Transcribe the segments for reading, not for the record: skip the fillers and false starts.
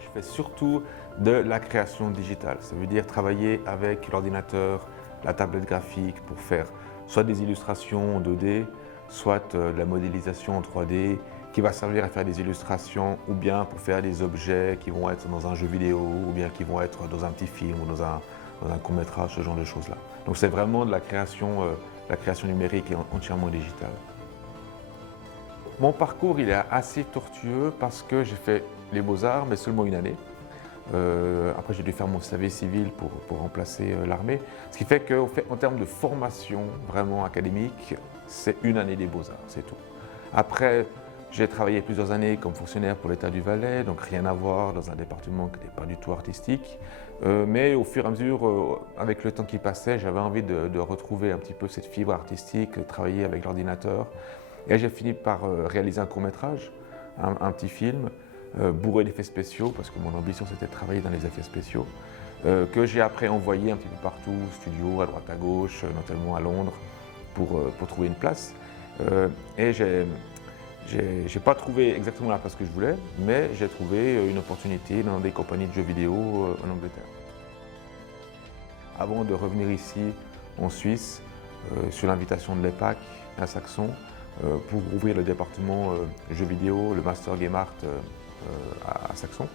Je fais surtout de la création digitale. Ça veut dire travailler avec l'ordinateur, la tablette graphique pour faire soit des illustrations en 2D, soit de la modélisation en 3D qui va servir à faire des illustrations ou bien pour faire des objets qui vont être dans un jeu vidéo ou bien qui vont être dans un petit film ou dans un court-métrage, ce genre de choses-là. Donc c'est vraiment de la création numérique et entièrement digitale. Mon parcours il est assez tortueux parce que j'ai fait les beaux-arts mais seulement une année. Après j'ai dû faire mon service civil pour remplacer l'armée. Ce qui fait qu'en termes de formation vraiment académique, c'est une année des beaux-arts, c'est tout. Après, j'ai travaillé plusieurs années comme fonctionnaire pour l'État du Valais, donc rien à voir dans un département qui n'était pas du tout artistique. Mais au fur et à mesure, avec le temps qui passait, j'avais envie de retrouver un petit peu cette fibre artistique, travailler avec l'ordinateur. Et j'ai fini par réaliser un court-métrage, un petit film, bourré d'effets spéciaux, parce que mon ambition c'était de travailler dans les effets spéciaux, que j'ai après envoyé un petit peu partout, studio, à droite à gauche, notamment à Londres, pour trouver une place. Et j'ai pas trouvé exactement la place que je voulais, mais j'ai trouvé une opportunité dans des compagnies de jeux vidéo en Angleterre. Avant de revenir ici en Suisse, sur l'invitation de l'EPAC à Saxon, pour ouvrir le département jeux vidéo, le Master Game Art à Saxon.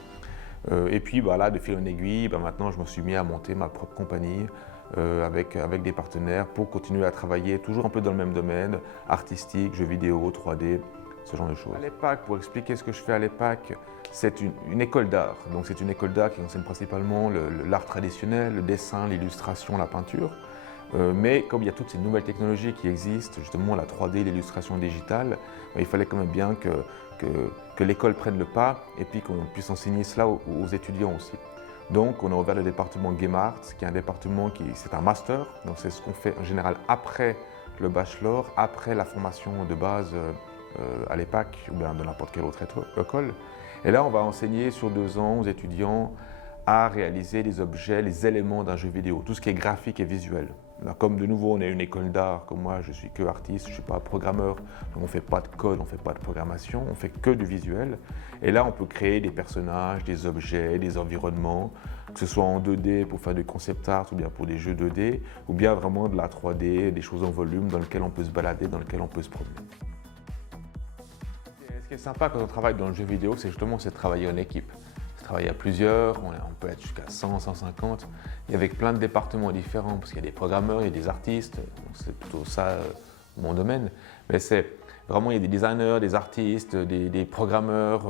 Et puis là, de fil en aiguille, maintenant je me suis mis à monter ma propre compagnie avec des partenaires pour continuer à travailler toujours un peu dans le même domaine, artistique, jeux vidéo, 3D, ce genre de choses. À l'EPAC, pour expliquer ce que je fais à l'EPAC, c'est une école d'art. Donc c'est une école d'art qui enseigne principalement l'art traditionnel, le dessin, l'illustration, la peinture. Mais comme il y a toutes ces nouvelles technologies qui existent, justement la 3D, l'illustration digitale, il fallait quand même bien que l'école prenne le pas et puis qu'on puisse enseigner cela aux étudiants aussi. Donc on a ouvert le département Game Art, qui est un département c'est un master, donc c'est ce qu'on fait en général après le bachelor, après la formation de base à l'EPAC ou bien de n'importe quelle autre école. Et là on va enseigner sur 2 ans aux étudiants à réaliser les objets, les éléments d'un jeu vidéo, tout ce qui est graphique et visuel. Comme de nouveau on est une école d'art, comme moi je suis que artiste, je ne suis pas programmeur, donc on ne fait pas de code, on ne fait pas de programmation, on fait que du visuel. Et là on peut créer des personnages, des objets, des environnements, que ce soit en 2D pour faire du concept art ou bien pour des jeux 2D, ou bien vraiment de la 3D, des choses en volume dans lesquelles on peut se balader, dans lesquelles on peut se promener. Ce qui est sympa quand on travaille dans le jeu vidéo, c'est justement de travailler en équipe. Travailler à plusieurs, on peut être jusqu'à 100, 150, et avec plein de départements différents, parce qu'il y a des programmeurs, il y a des artistes, c'est plutôt ça mon domaine, mais c'est vraiment, il y a des designers, des artistes, des programmeurs,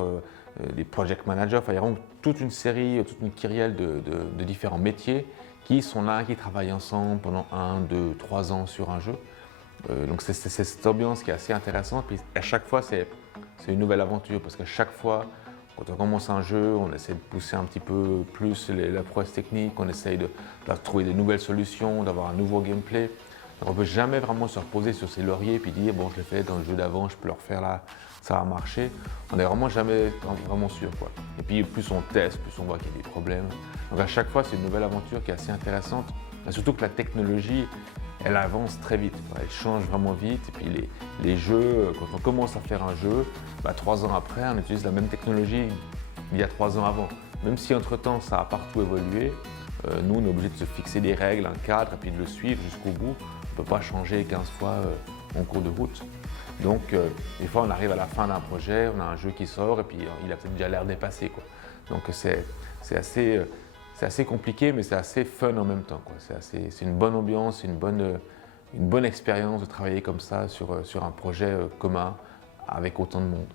des project managers, enfin il y a vraiment toute une série, toute une kyrielle de différents métiers qui sont là, qui travaillent ensemble pendant 1, 2, 3 ans sur un jeu. Donc c'est cette ambiance qui est assez intéressante, puis à chaque fois c'est une nouvelle aventure, parce qu'à chaque fois, quand on commence un jeu, on essaie de pousser un petit peu plus la prouesse technique, on essaye de trouver des nouvelles solutions, d'avoir un nouveau gameplay. Donc on ne peut jamais vraiment se reposer sur ses lauriers et puis dire bon je l'ai fait dans le jeu d'avant, je peux le refaire là, ça va marcher. On n'est vraiment jamais vraiment sûr, quoi. Et puis plus on teste, plus on voit qu'il y a des problèmes. Donc à chaque fois c'est une nouvelle aventure qui est assez intéressante. Et surtout que la technologie, elle avance très vite, elle change vraiment vite. Et puis les jeux, quand on commence à faire un jeu, 3 ans après, on utilise la même technologie il y a 3 ans avant. Même si entre-temps ça a partout évolué, nous on est obligé de se fixer des règles, un cadre et puis de le suivre jusqu'au bout. On ne peut pas changer 15 fois en cours de route. Donc des fois on arrive à la fin d'un projet, on a un jeu qui sort et puis il a peut-être déjà l'air dépassé, quoi. Donc c'est assez compliqué, mais c'est assez fun en même temps, quoi. C'est une bonne ambiance, une bonne expérience de travailler comme ça sur un projet commun avec autant de monde.